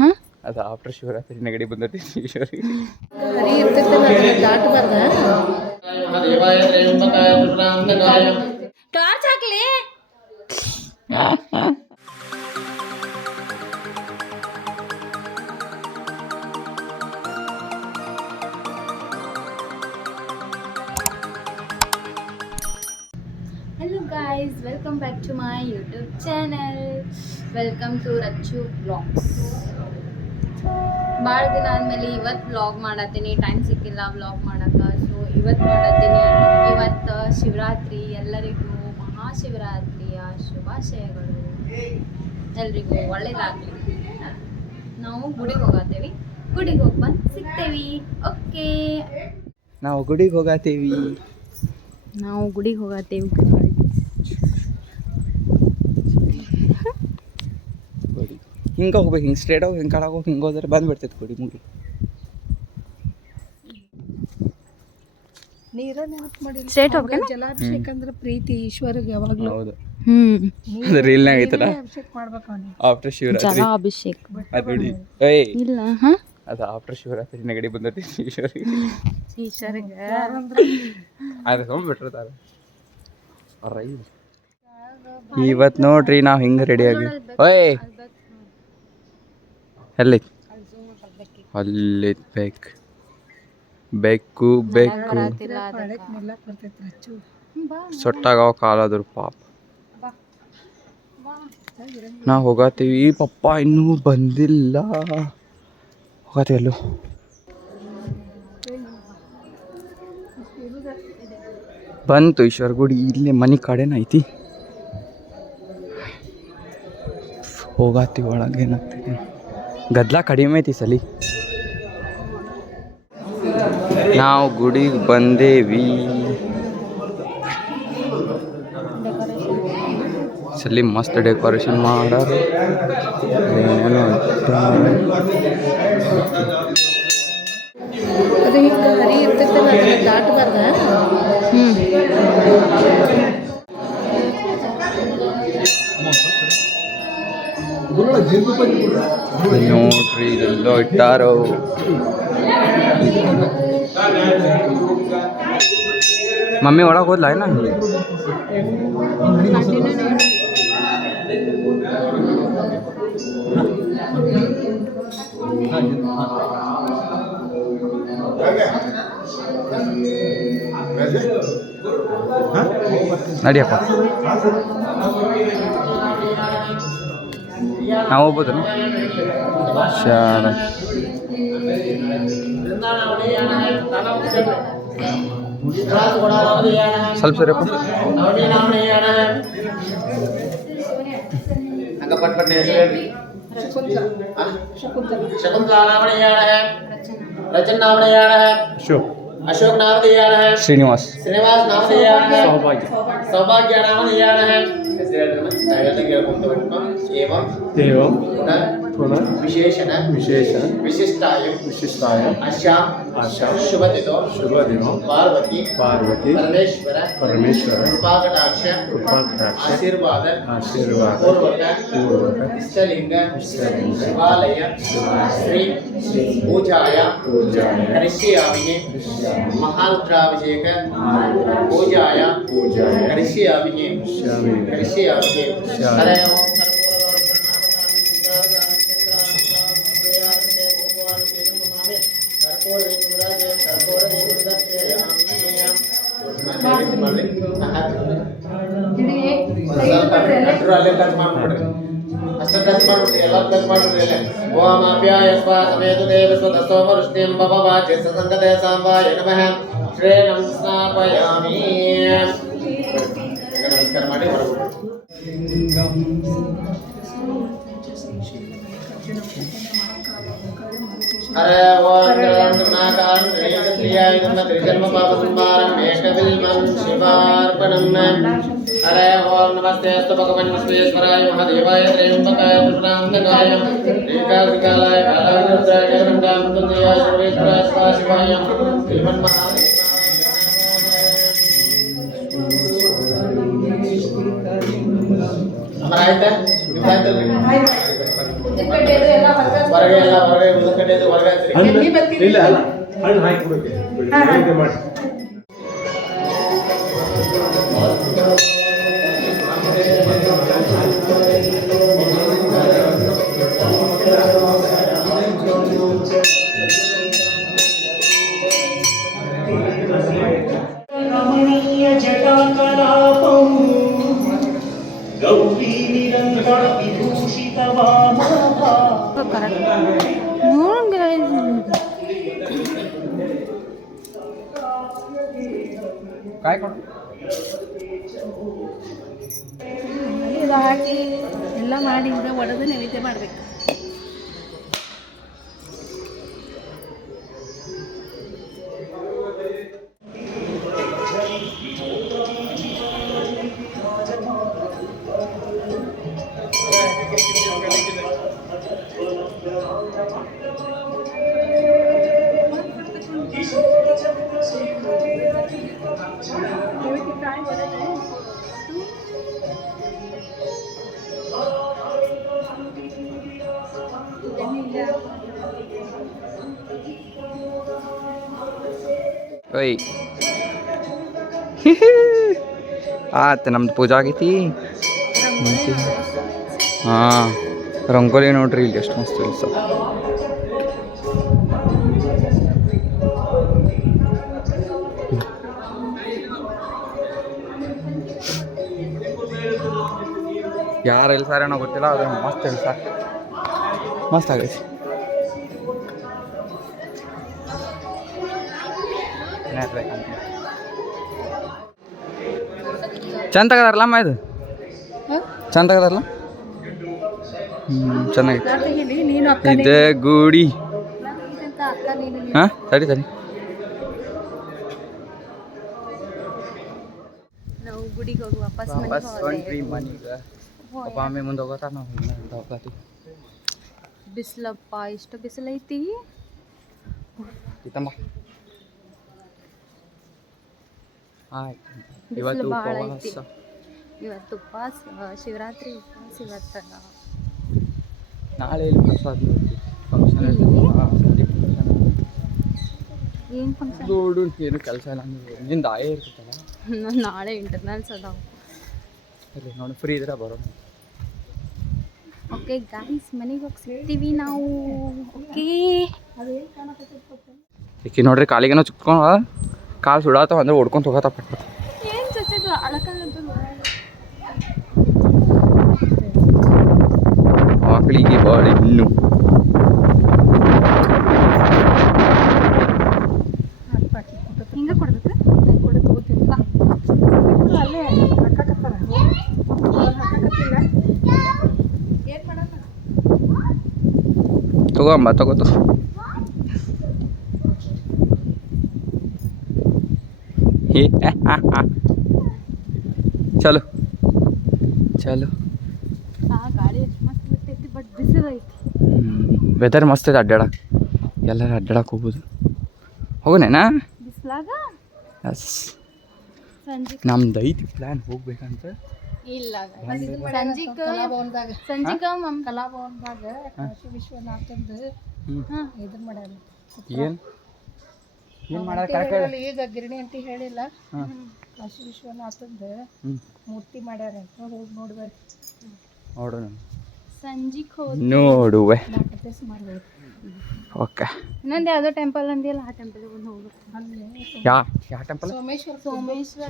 ಹಾಂ ಅದು ಆಫ್ಟರ್ ಶಿವರಾತ್ರಿ ನೆಗಡಿ ಬಂದೈತಿ ಈಶ್ವರಿ ಹರಿ ಇರ್ತೈತೆ ದಾಟಬಾರ್ದ ಟಾರ್ಚ್ ಹಾಕ್ಲಿ Hello guys, welcome back to my YouTube channel. Welcome to Rachu Vlogs. ಭಾಳ ದಿನ ಆದಮೇಲೆ ಇವತ್ತು ವ್ಲಾಗ್ ಮಾಡತ್ತೀನಿ. ಟೈಮ್ ಸಿಕ್ಕಿಲ್ಲ ವ್ಲಾಗ್ ಮಾಡೋಕ್ಕೆ, ಸೊ ಇವತ್ತು ಮಾಡತ್ತೀನಿ. ಇವತ್ತು ಶಿವರಾತ್ರಿ, ಎಲ್ಲರಿಗೂ ಮಹಾಶಿವರಾತ್ರಿಯ ಶುಭಾಶಯಗಳು. ಎಲ್ರಿಗೂ ಒಳ್ಳೇದಾಗಲಿ. ನಾವು ಗುಡಿಗೆ ಹೋಗತ್ತೇವಿ, ಗುಡಿಗೆ ಹೋಗಿ ಬಂದು ಸಿಗ್ತೇವಿ. ಓಕೆ, ನಾವು ಗುಡಿಗೆ ಹೋಗತ್ತೀವಿ. ಹಿಂಗೆ ಹೋಗ್ಬೇಕು, ಹಿಂಗೆ ಸ್ಟ್ರೇಟ್ ಹೋಗಿ ಹಿಂಗೆ ಕಾಳಾಗ ಹೋಗಿ ಹಿಂಗೆ ಹೋದ್ರೆ ಬಂದ್ಬಿಡ್ತೈತೆ ಗುಡಿ ಮುಗಿ. ನೀರ ನೆನಪು ಮಾಡಿ ಸ್ಟ್ರೇಟ್ ಹೋಗ್ಬೇಕೇನ? ಜಲಾಭಿಷೇಕ ಅಂದ್ರೆ ಪ್ರೀತಿ ಈಶ್ವರಿಗೆ ಯಾವಾಗಲೂ. ಹೌದು, ಅದು ರೀಲ್ನಾಗ ಐತಲ್ಲ ಅಭಿಷೇಕ ಮಾಡ್ಬೇಕು ಅವನಿಗೆ. ಆಫ್ಟರ್ ಶಿವರಾತ್ರಿ ಜಲಾಭಿಷೇಕ ಅದು ನೋಡಿ. ಏಯ್ ಇಲ್ಲ ಹಾಂ ಅದು ಆಫ್ಟರ್ ಶಿವರಾತ್ರಿ ನೆಗಡಿ ಬಂದೈತಿ ಈಶ್ವರಿ. ಈಶ್ವರಿಗೆ ಅದು ತೊಗೊಂಡ್ಬಿಟ್ರತಾರೆ. ಇವತ್ತು ನೋಡ್ರಿ ನಾವು ಹಿಂಗೆ ರೆಡಿಯಾಗಿ. ಓಯ್ ಎಲ್ಲಿ ಅಲ್ಲಿ ಬೇಕು ಸೊಟ್ಟಾಗವ ಕಾಲಾದ್ರು ಪಾಪ. ನಾವು ಹೋಗತ್ತೀವಿ, ಪಪ್ಪ ಇನ್ನೂ ಬಂದಿಲ್ಲ. ಹೋಗತ್ತೀವಿ ಅಲ್ಲೂ. ಬಂತು ಈಶ್ವರ ಗುಡಿ, ಇಲ್ಲೇ ಮನೆ ಕಡೆನ ಐತಿ. ಹೋಗತ್ತೀವಿ ಒಳಗೆ. ಏನಾಗ್ತೈತಿ ಗದ್ಲ ಕಡಿಮೆ ಐತಿ ಸಲಿ. ನಾವು ಗುಡಿಗೆ ಬಂದೇವಿ. ಸಲಿ ಮಸ್ತ್ ಡೆಕೋರೇಷನ್ ಮಾಡೋರು. ಏನೇನೋ ಅದು ಹಿಂಗೆ ಹರಿ ಇರ್ತೈತಲ್ಲ ಅದನ್ನ ದಾಟಬಾರ್ದ. ನೋಡ್ರಿ ಎಲ್ಲೋ ಇಟ್ಟಾರೋ. ಮಮ್ಮಿ ಒಳಗೆ ಹೋದ್ಲ ಏನ? ನಡಿಯಪ್ಪ, ನಾವು ಹೋಗ್ಬೋದು. ಶಾರ ಸ್ವಲ್ಪ ಸರಿಯಪ್ಪ. अशोक नामधेयान है। श्रीनिवास नामधेयान है। सौभाग्य नामधेयान है। एवं पुनः विशेषण विशिष्टाय आशा शुभदिनो पार्वती परमेश्वर कृपाकटाक्ष आशीर्वाद पूर्वक इष्टलिंग शिवालय श्री पूजाय करिष्यामि। महारुद्राभिषेक पूजाय करिष्यामि। हरे ओम। ओम अप्याय स्वामेतु देव स्वतसोमरुष्टिं भववाचे संगते सांबाय नमः। श्रेणं स्नापयामि। नमस्कार ಮಾಡಿ हरे ओम नाकार त्रियाय नमः। त्रिजन्म पाप संहारं एकबिल्वं शिवार्पणम्। हरे ओम नमस्ते अस्तु भगवान् विश्वेश्वराय महादेवाय त्र्यंबकाय त्रिपुरान्तकाय ऋकालाय कालाग्रस्ताय निर्मलाय मृत्युंजयाय सर्वेश्वराय शिवाय श्रीमन्महादेवाय हमारा ಹೊರಗೆ ಎಲ್ಲ ಹೊರಗೆ ಉಳ್ಕಡೆದು ಹೊರಗೆ ಹಚ್ರಿ. ಇಲ್ಲ ಅಲ್ಲ ಹಣ್ಣು ಹಾಕಿ ಕೊಡಕ್ಕೆ ಮಾಡಿ ರಮಣೀಯ ಜಟಾಕಲಾಪಂ ಗೌರಿ ನಿರಂತರ ವಿಭೂಷಿತ ವಾಮಭ ಕಾಯಿ ಕೊಡು. ಇದು ಹಾಕಿ ಎಲ್ಲ ಮಾಡಿ ಈಗ ಒಡೆದು ನೈವೇದ್ಯ ಮಾಡ್ಬೇಕು. ಓಯ್ ಆಯ್ತು ನಮ್ದು ಪೂಜೆ ಆಗೈತಿ. ಹಾಂ ರಂಗೋಲಿ ನೋಡ್ರಿ ಇಲ್ಲಿ ಎಷ್ಟು ಮಸ್ತ್ ಇಲ್ಲ ಸರ್. ಯಾರು ಇಲ್ಲ ಸರ್ ಏನೋ ಗೊತ್ತಿಲ್ಲ, ಅದ್ರ ಮಸ್ತ್ ಇಲ್ಲ ಸರ್, ಮಸ್ತ್ ಆಗೈತಿ. ಚಂದ ತಗದಾರಲ್ಲಮ್ಮ ಇದು, ಚಂದ ತಗದಾರಲ್ಲ. ಚೆನ್ನಾಗಿತ್ತು ನೀನು ಇದೆ ಗೂಡಿ. ಹಾಂ ತಡಿ ನಾವು ಗುಡಿಗೆ ಹೋಗಿ ವಾಪಸ್ ಹೊಂಟ್ರಿ ಮನೆಗೆ. ಅಪ್ಪ ಆಮೇಲೆ ಮುಂದೆ ಹೋಗೋತಾರ ನಾವು ಹೋಗ್ತೀವಿ. ಬಿಸಿಲಪ್ಪ ಎಷ್ಟು ಬಿಸಿಲೈತಿ. ಕಿತ್ತಮ್ಮ ಆಯ್ತು. ಬಿಸಿಲು ಇವತ್ತು ಭಾಳ ಉಪವಾಸ. ಐತಿ. ಇವತ್ತು ಉಪವಾಸ, ಶಿವರಾತ್ರಿ ಉಪವಾಸ ಇವತ್ತು. ನಾಳೆ ಇಲ್ಲಿ ಪ್ರಸಾದ ಫಂಕ್ಷನ್ ಏನು ಫಂಕ್ಷನ್ ನೋಡು, ಏನು ಕೆಲಸ ಇಲ್ಲ ಅಂದ್ರೆ ನಿಂದ ಆಯೇ ಇರ್ತೈತಲ್ಲ. ನಾಳೆ ಇಂಟರ್ನಲ್ಸ್ ಅದಾವೆ. ಸರಿ ನೋಡಿ, ಫ್ರೀ ಇದ್ರೆ ಬರೋಣ. ಓಕೆ ಗಾಯ್ಸ್, ಮನೆಗೆ ಹೋಗಿ ಸಿಗ್ತೀವಿ ನಾವು. ಓಕೆ ಈಕಿ ನೋಡ್ರಿ ಕಾಲಿಗೇನೋ ಚುಕ್ಕೊಂಡ ಕಾಲು ಸುಡಾತಾವ ಅಂದ್ರೆ ಓಡ್ಕೊಂತ ಹೋಗತ್ತ ಪಟ್ಟ. ಏನು ಚಚ್ಚದು ಅಳಕಲ್ಲ ಮಕ್ಕಳಿಗೆ ಬಾಡಿ ಇನ್ನು ಹಿಂಗೆ ಕೊಡ್ಬೇಕು. ಅಲ್ಲೇ ಹಾಕಕತ್ತಾರ ಹಾಕಕತ್ತಿಲ್ಲ. ಏನು ಮಾಡೋಣ? ತಗೋಂಬ ತಗೋತು. ಚಲೋ ಚಲೋ. ಗಾಳಿ ಎಷ್ಟು ಮಸ್ತ್ ಬಿಟ್ಟೈತಿ, ಬಟ್ ಬಿಸಿಲು ಐತಿ. ವೆದರ್ ಮಸ್ತ್ ಐತೆ, ಅಡ್ಡಾಡಕ್ಕೆ ಎಲ್ಲರೂ ಅಡ್ಡಾಡಕ್ಕೆ ಹೋಗ್ಬೋದು. ಹೋಗೋಣೇನಾ ಬಿಸಿಲಾಗ? ಎಸ್, ಸಂಜೆ ನಮ್ದು ಐತಿ ಪ್ಲ್ಯಾನ್ ಹೋಗ್ಬೇಕಂತ. ಇಲ್ಲ ಸಂಜಿಕ ಕಲಾಭವನದಾಗ ಸಂಜಿಕ ಮಮ್ ಕಲಾಭವನದಾಗ ಕಾಶಿ ವಿಶ್ವನಾಥಂದು ಇದನ್ನ ಮಾಡ್ಯಾರ. ಏನು ಮಾಡೋದು ಈಗ ಗಿರಣಿ ಅಂಟಿ ಹೇಳಿಲ್ಲ, ಕಾಶಿ ವಿಶ್ವನಾಥಂದು ಮೂರ್ತಿ ಮಾಡ್ಯಾರ. ಹೋಗಿ ನೋಡ್ಬೇಕು. ನೋಡೋಣ, ಸಂಜಿಕ್ ನೋಡುವೆ. ಮಾಡ್ಬೇಕು. ಓಕೆ, ಇನ್ನೊಂದು ಯಾವುದೋ ಟೆಂಪಲ್ ಅಂದಿಲ್ಲ, ಆ ಟೆಂಪಲ್ಗೆ ಒಂದು ಹೋಗ್ಬೇಕು. ಅಲ್ಲಿ ಯಾವ ಟೆಂಪಲ್? ಸೋಮೇಶ್ವರ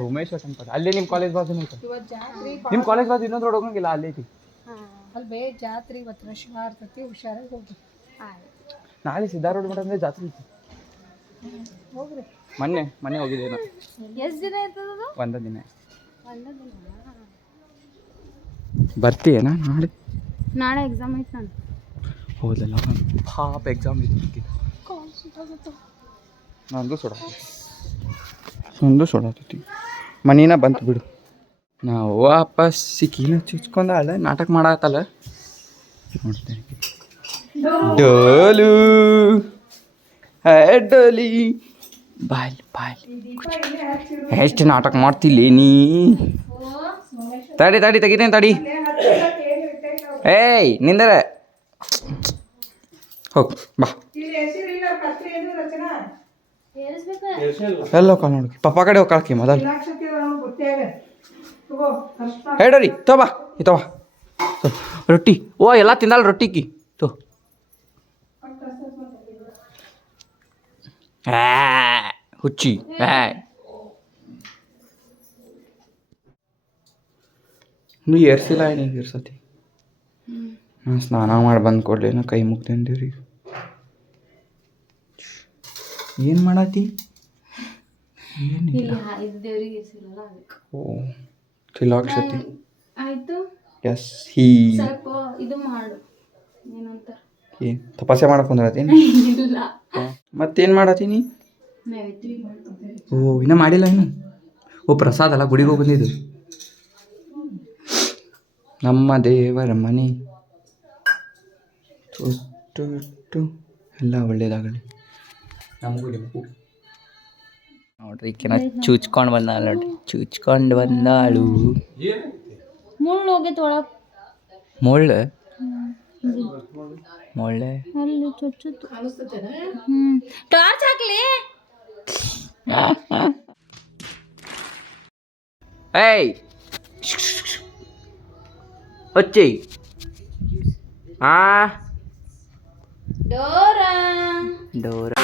ಸೋಮೇಶ್ವರ ಟೆಂಪಲ್. ಅಲ್ಲೇ ನಿಮ್ಮ ಕಾಲೇಜ್ ಬಾಜು ಐತೆ. ಇವತ್ತು ಜಾತ್ರೆ, ನಿಮ್ಮ ಕಾಲೇಜ್ ಬಾಜು ಇನ್ನೊಂದು ರೋಡ್ ಹೋಗಂಗಿಲ್ಲ, ಅಲ್ಲೇ ಐತಿ. ಅಲ್ಲಿ ಜಾತ್ರೆ ಇವತ್ತು ರಶ್ ಇರ್ತೈತಿ, ಹುಷಾರಾಗಿ ಹೋಗಿ. ನಾಳೆ ಸಿದ್ಧಾರ ರೋಡ್ ಮಠ ಅಂದ್ರೆ ಜಾತ್ರೆ ಐತಿ. ಹೋಗ್ರಿ. ಮೊನ್ನೆ ಹೋಗಿದ್ದೆ ನಾ. ಎಷ್ಟು ದಿನ ಇರ್ತದ? ಒಂದೇ ದಿನ. ಒಂದೇ ದಿನ. ಬರ್ತೀಯೇನಾ ನಾಳೆ? ನಾಳೆ ಎಕ್ಸಾಮ್ ಐತೆ ನಾನು. ಹೌದಲ್ಲ, ಪಾಪ ಎಕ್ಸಾಮ್ ಐತಿ. ನಂದು ಸುಡಾತೈತಿ. ಮನಿನ ಬಂತು ಬಿಡು. ನಾವು ವಾಪಸ್ ಸಿಕ್ಕಿನ ಚುಚ್ಕೊಂಡಾಳ ನಾಟಕ ಮಾಡತ್ತಲ್ಲ. ನೋಡ್ತೇನೆ ಡೋಲು ಡೋಲಿ ಬಾಯ್ ಎಷ್ಟು ನಾಟಕ ಮಾಡ್ತಿಲ್ಲ ನೀ. ತಡಿ ತೆಗಿತೇನೆ ತಡಿ. ಏಯ್ ನಿಂದರೆ ಹೋಗು ಬಾ ಇಲ್ಲಿ ಹೆಸರಿಲ್ಲ ಪತ್ರಿ ಇದು ರಚನಾ ಎಲ್ಲ ಕಾಲ್ ನೋಡಿ ಪಪ್ಪ ಕಡೆ ಹೋಗಿ ಕಾಳ್ಕಿ ಮೊದಲು ಇಲಾಕ್ಷತೆ ನಮ್ಗೆ ಗೊತ್ತೇಗ ತಗೋ ಅಷ್ಟ ಹೇಳ್ರಿ ತೋಬಾ ತೋ ರೊಟ್ಟಿ ಓ ಎಲ್ಲ ತಿಂದಲ್ಲ ರೊಟ್ಟಿಕ್ಕಿ ತೋ ಹುಚ್ಚಿ ನೀ ಏರ್ಸಿಲ್ಲ ಏನಿಗೆ ಇರ್ಸತಿ ನಾನು ಸ್ನಾನ ಮಾಡಿ ಬಂದು ಕೊಡ್ಲಿ ನಾ ಕೈ ಮುಗ್ದೇನ್ರಿ ಏನು ಮಾಡತ್ತಿ ಇಲ್ಲಿ ಇದು ದೇವ್ರಿಗೆ ಹೆಸರಲ್ಲ ಅದಕ್ಕೆ ಓ ತಿಲಾಕ್ಷತಿ ಆಯ್ತು ಎಸ್ ಹೀ ಸ್ವಲ್ಪ ಇದು ಮಾಡು ಏನಂತಾರ ಏನು ತಪಾಸೆ ಮಾಡಕ್ಕೆ ಕುಂದ್ರತೀನಿ ಇಲ್ಲ ಮತ್ತೇನು ಮಾಡತ್ತೀನಿ ನೈವೇದ್ಯ ಮಾಡ್ಕೊತಾರೆ ಓ ಇನ್ನೂ ಮಾಡಿಲ್ಲ ಇನ್ನು ಓ ಪ್ರಸಾದ ಅಲ್ಲ ಗುಡಿಗೆ ಹೋಗಿ ಬಂದಿದ್ದು ನಮ್ಮ ದೇವರ ಮನೆ ತೊಟ್ಟು ಎಲ್ಲ ಒಳ್ಳೇದಾಗಲಿ ನಮಗೂ ನಿಮಗೂ ನೋಡ್ರಿ ಈಕಿನ ಚೂಚ್ಕೊಂಡು ಬಂದಾಳ ನೋಡ್ರಿ ಚೂಚ್ಕೊಂಡು ಬಂದಾಳು ಮುಳ್ಳು ಹೋಗೈತೆ ಒಳಗೆ ಮೊಳ್ಳೆ ಮೊಳ್ಳೆ ಅಲ್ಲಿ ಚುಚ್ಚುತ್ತು ಟಾರ್ಚ್ ಹಾಕ್ಲಿ ಏಯ್ ಹೊಚ್ಚಿ ಡೋರಾ ಡೋರ